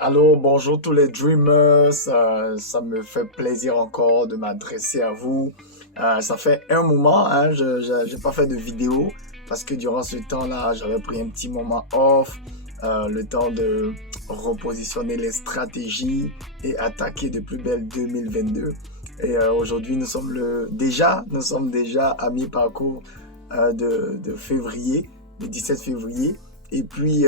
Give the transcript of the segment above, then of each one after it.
Allô, bonjour tous les dreamers. Ça me fait plaisir encore de m'adresser à vous. Ça fait un moment, hein, je n'ai pas fait de vidéo parce que durant ce temps-là, j'avais pris un petit moment off, le temps de repositionner les stratégies et attaquer de plus belle 2022. Et aujourd'hui, nous sommes déjà à mi-parcours de février, le 17 février. Et puis,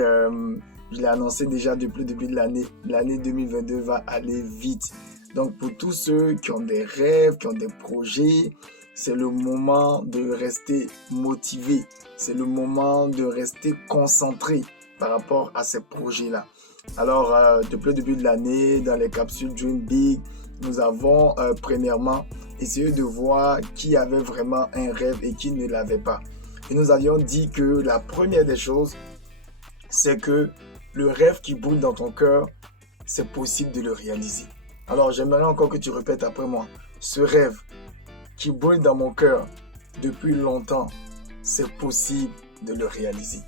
je l'ai annoncé déjà depuis le début de l'année. L'année 2022 va aller vite. Donc, pour tous ceux qui ont des rêves, qui ont des projets, c'est le moment de rester motivé. C'est le moment de rester concentré par rapport à ces projets-là. Alors, depuis le début de l'année, dans les capsules Dream Big, nous avons premièrement essayé de voir qui avait vraiment un rêve et qui ne l'avait pas. Et nous avions dit que la première des choses, c'est que le rêve qui brûle dans ton cœur, c'est possible de le réaliser. Alors, j'aimerais encore que tu répètes après moi. Ce rêve qui brûle dans mon cœur depuis longtemps, c'est possible de le réaliser.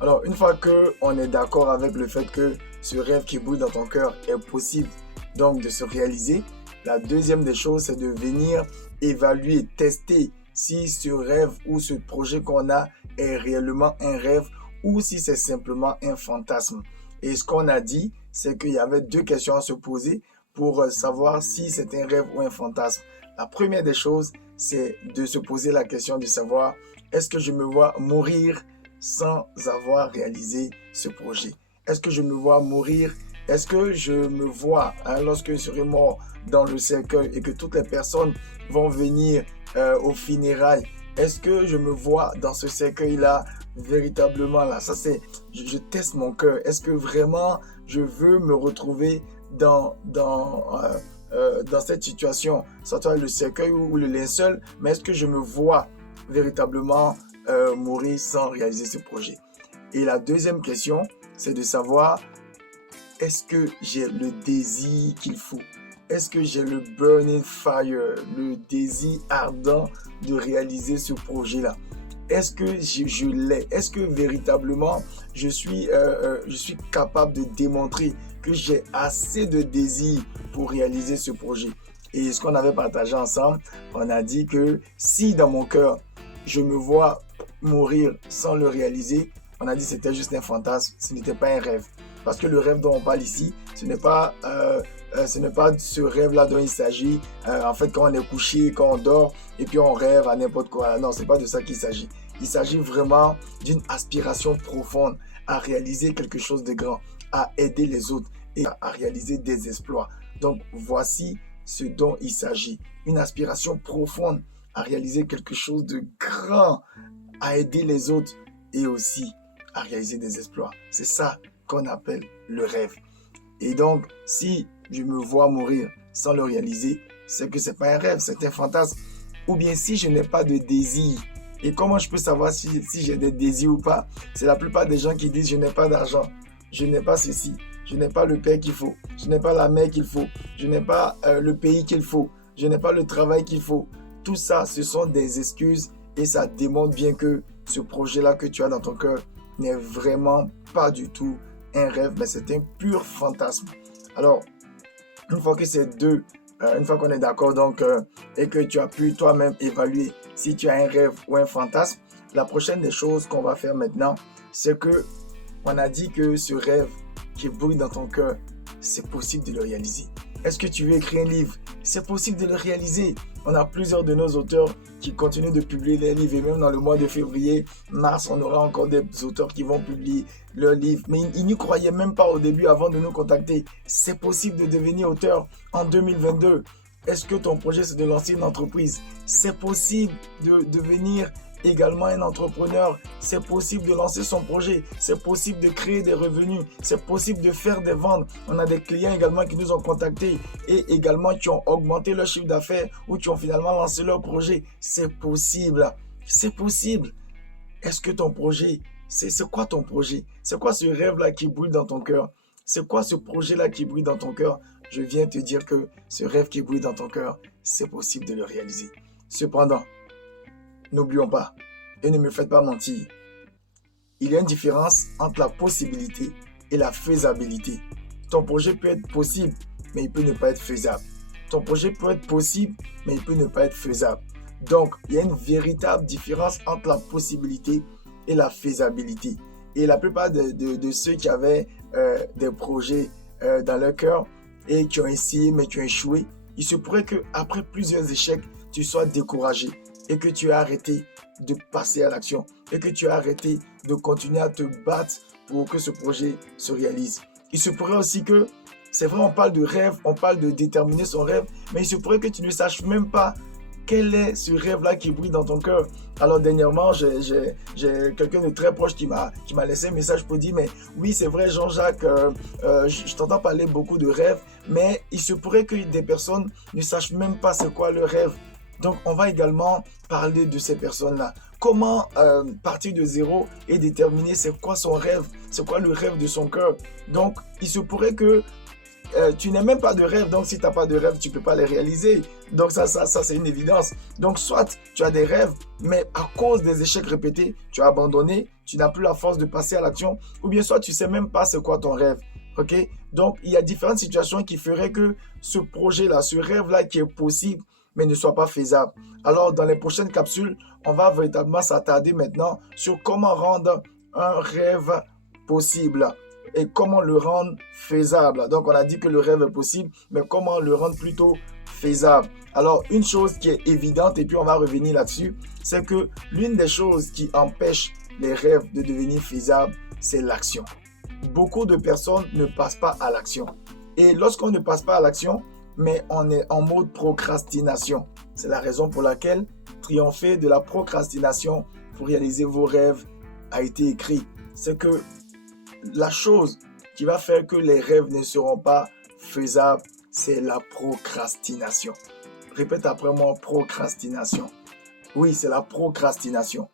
Alors, une fois qu'on est d'accord avec le fait que ce rêve qui brûle dans ton cœur est possible donc de se réaliser, la deuxième des choses, c'est de venir évaluer, tester si ce rêve ou ce projet qu'on a est réellement un rêve ou si c'est simplement un fantasme. Et ce qu'on a dit, c'est qu'il y avait deux questions à se poser pour savoir si c'est un rêve ou un fantasme. La première des choses, c'est de se poser la question de savoir est-ce que je me vois mourir sans avoir réalisé ce projet? Est-ce que je me vois mourir? Est-ce que je me vois, lorsque je serai mort dans le cercueil et que toutes les personnes vont venir aux funérailles, est-ce que je me vois dans ce cercueil-là véritablement là? Ça c'est, je teste mon cœur. Est-ce que vraiment je veux me retrouver dans cette situation, soit le cercueil ou le linceul, mais est-ce que je me vois véritablement mourir sans réaliser ce projet? Et la deuxième question, c'est de savoir est-ce que j'ai le désir qu'il faut? Est-ce que j'ai le burning fire, le désir ardent de réaliser ce projet-là? Est-ce que je l'ai? Est-ce que véritablement je suis capable de démontrer que j'ai assez de désir pour réaliser ce projet? Et ce qu'on avait partagé ensemble, on a dit que si dans mon cœur, je me vois mourir sans le réaliser, on a dit que c'était juste un fantasme, ce n'était pas un rêve. Parce que le rêve dont on parle ici, ce n'est pas ce rêve-là dont il s'agit. En fait, quand on est couché, quand on dort, et puis on rêve à n'importe quoi. Non, c'est pas de ça qu'il s'agit. Il s'agit vraiment d'une aspiration profonde à réaliser quelque chose de grand, à aider les autres et à réaliser des exploits. Donc, voici ce dont il s'agit. Une aspiration profonde à réaliser quelque chose de grand, à aider les autres et aussi à réaliser des exploits. C'est ça qu'on appelle le rêve. Et donc, si je me vois mourir sans le réaliser, c'est que ce n'est pas un rêve, c'est un fantasme. Ou bien si je n'ai pas de désir. Et comment je peux savoir si j'ai des désirs ou pas? C'est la plupart des gens qui disent je n'ai pas d'argent, je n'ai pas ceci, je n'ai pas le père qu'il faut, je n'ai pas la mère qu'il faut, je n'ai pas le pays qu'il faut, je n'ai pas le travail qu'il faut. Tout ça, ce sont des excuses et ça démontre bien que ce projet-là que tu as dans ton cœur n'est vraiment pas du tout un rêve, mais c'est un pur fantasme. Alors, une fois que ces deux, une fois qu'on est d'accord donc et que tu as pu toi-même évaluer si tu as un rêve ou un fantasme, la prochaine des choses qu'on va faire maintenant, c'est que on a dit que ce rêve qui brûle dans ton cœur, c'est possible de le réaliser. Est-ce que tu veux écrire un livre? C'est possible de le réaliser. On a plusieurs de nos auteurs qui continuent de publier leurs livres et même dans le mois de février, mars, on aura encore des auteurs qui vont publier leurs livres. Mais ils n'y croyaient même pas au début avant de nous contacter. C'est possible de devenir auteur en 2022. Est-ce que ton projet c'est de lancer une entreprise? C'est possible de devenir également un entrepreneur. C'est possible de lancer son projet. C'est possible de créer des revenus. C'est possible de faire des ventes. On a des clients également qui nous ont contactés et également qui ont augmenté leur chiffre d'affaires ou qui ont finalement lancé leur projet. C'est possible. C'est possible. Est-ce que ton projet, c'est quoi ton projet? C'est quoi ce rêve-là qui brûle dans ton cœur? C'est quoi ce projet-là qui brûle dans ton cœur? Je viens te dire que ce rêve qui brûle dans ton cœur, c'est possible de le réaliser. Cependant, n'oublions pas, et ne me faites pas mentir, il y a une différence entre la possibilité et la faisabilité. ton projet peut être possible, mais il peut ne pas être faisable. Ton projet peut être possible, mais il peut ne pas être faisable. Donc, il y a une véritable différence entre la possibilité et la faisabilité. Et la plupart de ceux qui avaient des projets dans leur cœur et qui ont essayé mais qui ont échoué, il se pourrait qu'après plusieurs échecs, tu sois découragé et que tu aies arrêté de passer à l'action et que tu aies arrêté de continuer à te battre pour que ce projet se réalise. Il se pourrait aussi que, c'est vrai, on parle de rêve, on parle de déterminer son rêve, mais il se pourrait que tu ne saches même pas quel est ce rêve-là qui brille dans ton cœur. Alors dernièrement, j'ai quelqu'un de très proche qui m'a laissé un message pour dire, mais oui, c'est vrai Jean-Jacques, je t'entends parler beaucoup de rêves, mais il se pourrait que des personnes ne sachent même pas c'est quoi le rêve. Donc on va également parler de ces personnes-là. Comment partir de zéro et déterminer c'est quoi son rêve, c'est quoi le rêve de son cœur. Donc il se pourrait que tu n'as même pas de rêve, donc si tu n'as pas de rêve, tu ne peux pas les réaliser. Donc ça c'est une évidence. Donc soit tu as des rêves, mais à cause des échecs répétés, tu as abandonné, tu n'as plus la force de passer à l'action, ou bien soit tu ne sais même pas c'est quoi ton rêve. Ok? Donc il y a différentes situations qui feraient que ce projet-là, ce rêve-là qui est possible, mais ne soit pas faisable. Alors dans les prochaines capsules, on va véritablement s'attarder maintenant sur comment rendre un rêve possible et comment le rendre faisable. Donc, on a dit que le rêve est possible, mais comment le rendre plutôt faisable. Alors, une chose qui est évidente, et puis on va revenir là-dessus, c'est que l'une des choses qui empêche les rêves de devenir faisables, c'est l'action. Beaucoup de personnes ne passent pas à l'action. Et lorsqu'on ne passe pas à l'action, mais on est en mode procrastination. C'est la raison pour laquelle triompher de la procrastination pour réaliser vos rêves a été écrit. C'est que la chose qui va faire que les rêves ne seront pas faisables, c'est la procrastination. Répète après moi, procrastination. Oui, c'est la procrastination.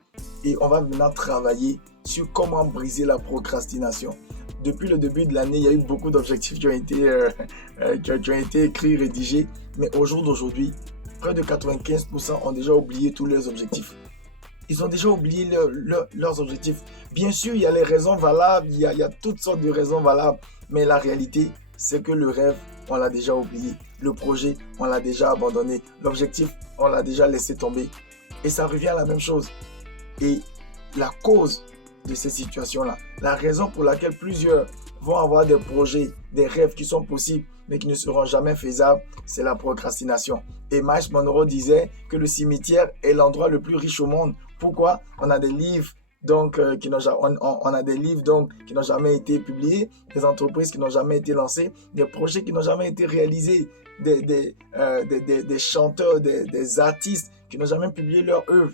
Et on va maintenant travailler sur comment briser la procrastination. Depuis le début de l'année, il y a eu beaucoup d'objectifs qui ont été écrits, rédigés. Mais au jour d'aujourd'hui, près de 95% ont déjà oublié tous leurs objectifs. Ils ont déjà oublié leurs objectifs. Bien sûr, il y a les raisons valables, il y a toutes sortes de raisons valables. Mais la réalité, c'est que le rêve, on l'a déjà oublié. Le projet, on l'a déjà abandonné. L'objectif, on l'a déjà laissé tomber. Et ça revient à la même chose. Et la cause de ces situations-là, la raison pour laquelle plusieurs vont avoir des projets, des rêves qui sont possibles, mais qui ne seront jamais faisables, c'est la procrastination. Et Miles Monroe disait que le cimetière est l'endroit le plus riche au monde. Pourquoi? On a des livres qui n'ont jamais été publiés, des entreprises qui n'ont jamais été lancées, des projets qui n'ont jamais été réalisés, des chanteurs, des artistes qui n'ont jamais publié leur œuvre.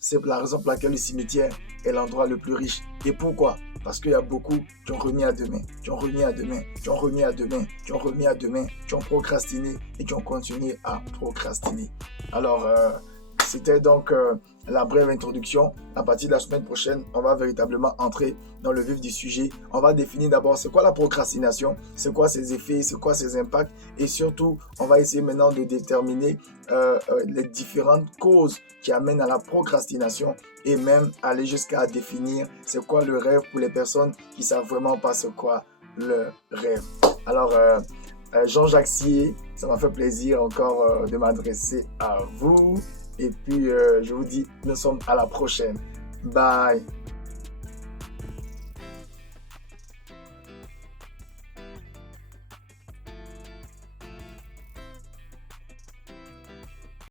C'est la raison pour laquelle le cimetière est l'endroit le plus riche. Et pourquoi? Parce qu'il y a beaucoup qui ont remis à demain, qui ont remis à demain, qui ont remis à demain, qui ont remis à demain, qui ont procrastiné et qui ont continué à procrastiner. Alors, c'était donc la brève introduction. À partir de la semaine prochaine, on va véritablement entrer dans le vif du sujet. On va définir d'abord c'est quoi la procrastination, c'est quoi ses effets, c'est quoi ses impacts. Et surtout, on va essayer maintenant de déterminer les différentes causes qui amènent à la procrastination et même aller jusqu'à définir c'est quoi le rêve pour les personnes qui ne savent vraiment pas c'est quoi le rêve. Alors, Jean-Jacques Sier, ça m'a fait plaisir encore de m'adresser à vous. Et puis, je vous dis, nous sommes à la prochaine. Bye!